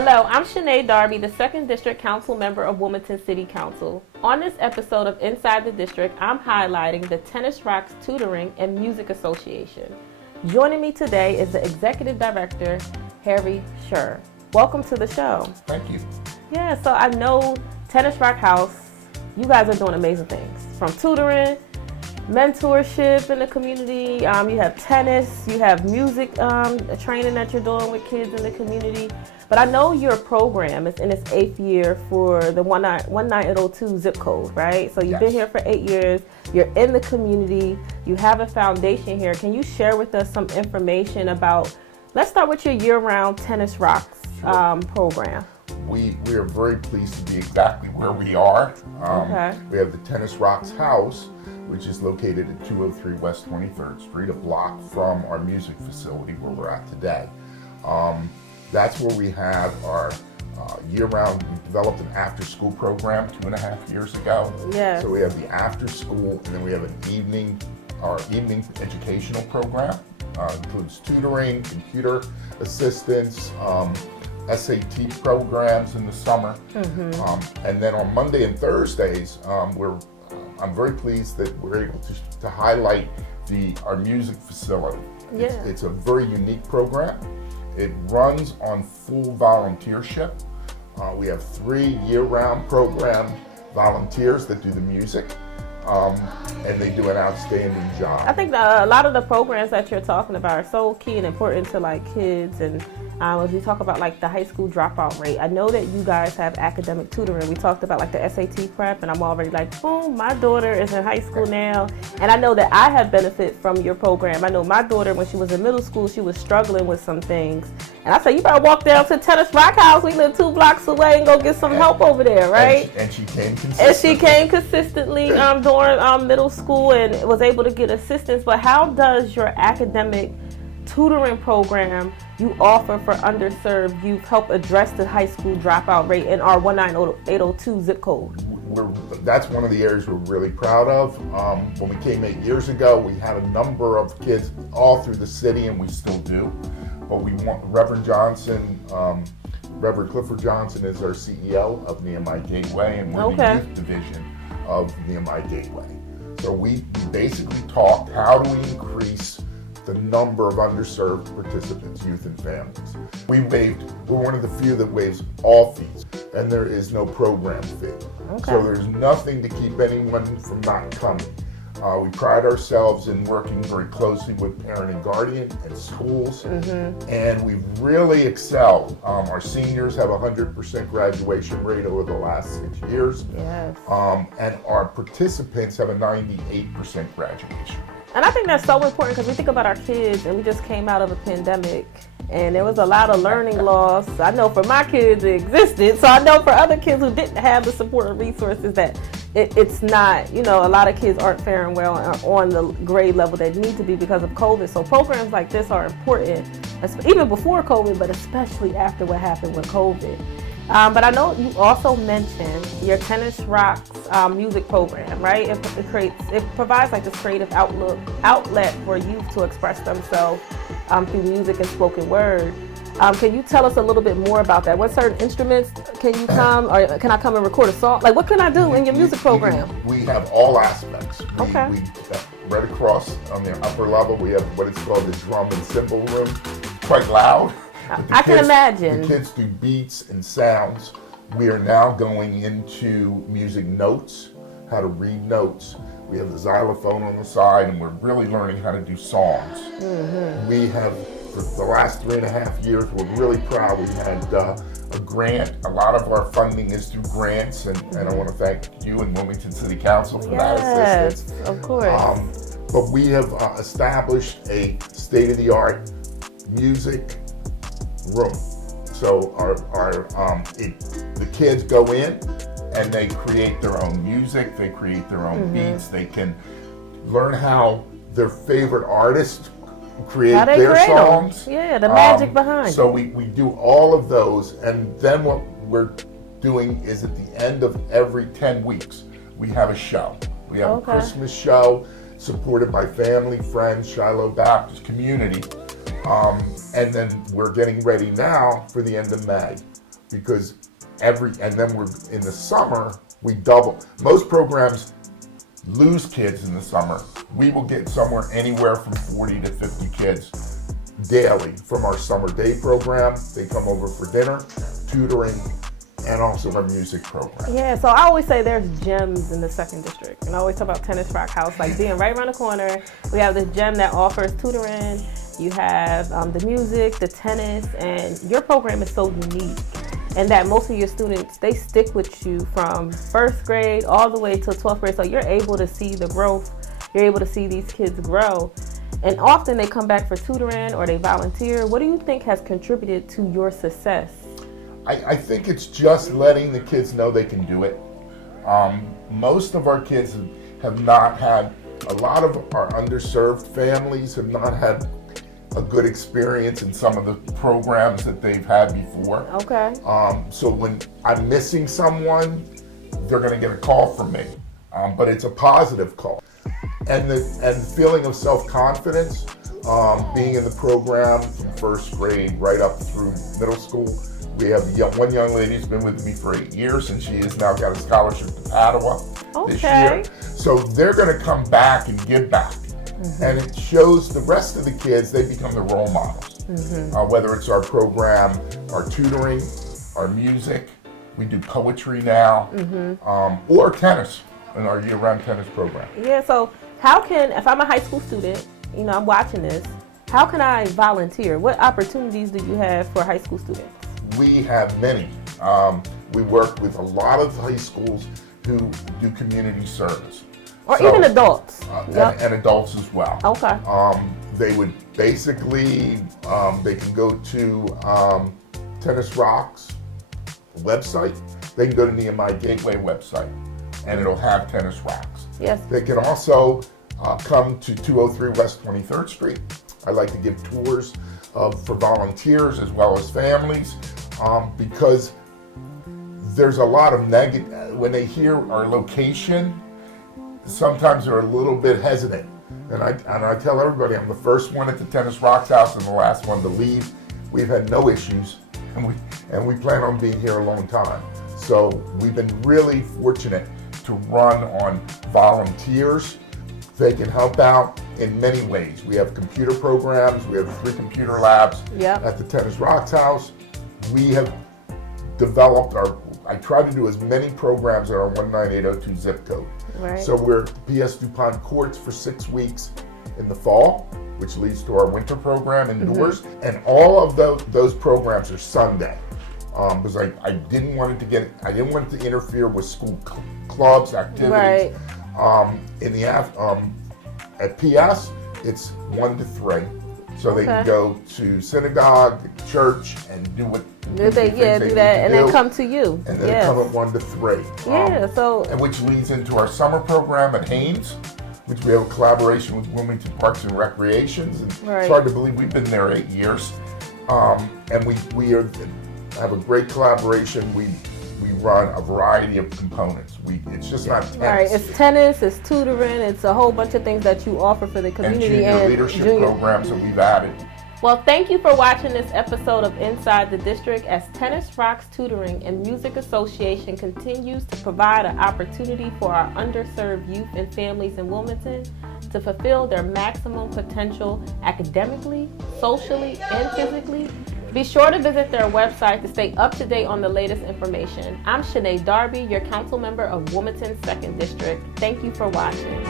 Hello, I'm Shané Darby, the 2nd District Councilmember of Wilmington City Council. On this episode of Inside the District, I'm highlighting the Tennis Rocks Tutoring and Music Association. Joining me today is the Executive Director, Harry Shur. Welcome to the show. Thank you. Yeah, so I know Tennis Rock House, you guys are doing amazing things. From tutoring, mentorship in the community, you have tennis, you have music training that you're doing with kids in the community. But I know your program is in its 8th year for the 19802 zip code, right? So you've been here for 8 years, you're in the community, you have a foundation here. Can you share with us some information about, let's start with your year-round Tennis Rocks program. We are very pleased to be exactly where we are. We have the Tennis Rocks House, which is located at 203 West 23rd Street, a block from our music facility where we're at today. That's where we have our year-round. We developed an after-school program 2.5 years ago. Yes. So we have the after-school, and then we have our evening educational program. Includes tutoring, computer assistance, SAT programs in the summer. And then on Monday and Thursdays, I'm very pleased that we're able to highlight our music facility. Yeah. It's a very unique program. It runs on full volunteership. We have 3 year-round program volunteers that do the music, and they do an outstanding job. I think a lot of the programs that you're talking about are so key and important to like kids, and as we talk about like the high school dropout rate, I know that you guys have academic tutoring. We talked about like the SAT prep, and I'm already like, boom, my daughter is in high school now, and I know that I have benefit from your program. I know my daughter, when she was in middle school, she was struggling with some things, and I said, you better walk down to Tennis Rock House. We live 2 blocks away, and go get some help over there, right? And she came consistently. And she came consistently during middle school and was able to get assistance. But how does your academic tutoring program you offer for underserved youth help address the high school dropout rate in our 19802 zip code? That's one of the areas we're really proud of. When we came 8 years ago, we had a number of kids all through the city, and we still do. But we want Reverend Clifford Johnson is our CEO of Nehemiah Gateway, and we're the youth division of Nehemiah Gateway. So we basically talked, how do we increase the number of underserved participants, youth and families? We're one of the few that waives all fees, and there is no program fee. So there's nothing to keep anyone from not coming. We pride ourselves in working very closely with parent and guardian and schools, and we've really excelled. Our seniors have a 100% graduation rate over the last 6 years, and our participants have a 98% graduation. And I think that's so important because we think about our kids, and we just came out of a pandemic, and there was a lot of learning loss. I know for my kids it existed, so I know for other kids who didn't have the support and resources that it's not, a lot of kids aren't faring well on the grade level they need to be because of COVID. So programs like this are important, even before COVID, but especially after what happened with COVID. But I know you also mentioned your Tennis Rocks music program, right? It provides like this creative outlet for youth to express themselves through music and spoken word. Can you tell us a little bit more about that? What certain instruments can you come, or can I come and record a song? Like, what can I do in your music program? We have all aspects. Right across on the upper level, we have what is called the drum and cymbal room. Quite loud. I can imagine. The kids do beats and sounds. We are now going into music notes, how to read notes. We have the xylophone on the side, and we're really learning how to do songs. We have, for the last 3.5 years, we're really proud. We've had a grant. A lot of our funding is through grants, and I want to thank you and Wilmington City Council for that assistance. Yes, of course. But we have established a state-of-the-art music room. So the kids go in and they create their own music, they create their own beats, they can learn how their favorite artists create their songs. Yeah, the magic behind. So we do all of those, and then what we're doing is at the end of every 10 weeks, we have a show. We have a Christmas show supported by family, friends, Shiloh Baptist community. And then we're getting ready now for the end of May. because and then we're in the summer, we double. Most programs lose kids in the summer. We will get somewhere anywhere from 40 to 50 kids daily from our summer day program. They come over for dinner, tutoring, and also our music program. Yeah, so I always say there's gems in the 2nd District. And I always talk about Tennis Rock House, like being right around the corner. We have this gem that offers tutoring. You have the music, the tennis, and your program is so unique. And that most of your students, they stick with you from 1st grade all the way to 12th grade. So you're able to see the growth. You're able to see these kids grow. And often they come back for tutoring or they volunteer. What do you think has contributed to your success? I think it's just letting the kids know they can do it. Most of our kids have not had, a lot of our underserved families have not had a good experience in some of the programs that they've had before. Okay. So when I'm missing someone, they're going to get a call from me, but it's a positive call. And the feeling of self-confidence, being in the program from 1st grade right up through middle school. We have one young lady who's been with me for 8 years, and she has now got a scholarship to Padua this year. So they're going to come back and give back. And it shows the rest of the kids, they become the role models. Whether it's our program, our tutoring, our music, we do poetry now, or tennis in our year-round tennis program. Yeah, so how can, if I'm a high school student, I'm watching this, how can I volunteer? What opportunities do you have for high school students? We have many. We work with a lot of high schools who do community service. Or even adults. And adults as well. Okay. They would basically, they can go to Tennis Rock's website. They can go to Nehemiah Gateway website, and it'll have Tennis Rocks. Yes. They can also come to 203 West 23rd Street. I like to give tours for volunteers as well as families, because there's a lot of negative, when they hear our location, sometimes they're a little bit hesitant. And I tell everybody, I'm the first one at the Tennis Rocks house and the last one to leave. We've had no issues, and we plan on being here a long time. So we've been really fortunate to run on volunteers. They can help out in many ways. We have computer programs. We have 3 computer labs at the Tennis Rocks house. We have developed I try to do as many programs at our 19802 zip code. Right. So we're at PS DuPont Courts for 6 weeks in the fall, which leads to our winter program indoors. And all of those programs are Sunday, because I didn't want it to interfere with school clubs, activities. Right. At PS, it's 1 to 3. So they can go to synagogue, church, and do what do that, and then come to you. And then come at 1 to 3. And which leads into our summer program at Haynes, which we have a collaboration with Wilmington Parks and Recreations. And it's hard to believe we've been there 8 years. And we have a great collaboration. We run a variety of components. It's just not tennis. Right, it's tennis, it's tutoring, it's a whole bunch of things that you offer for the community. And junior leadership programs that we've added. Well, thank you for watching this episode of Inside the District as Tennis Rocks Tutoring and Music Association continues to provide an opportunity for our underserved youth and families in Wilmington to fulfill their maximum potential academically, socially, and physically. Be sure to visit their website to stay up to date on the latest information. I'm Shané Darby, your council member of Wilmington's 2nd District. Thank you for watching.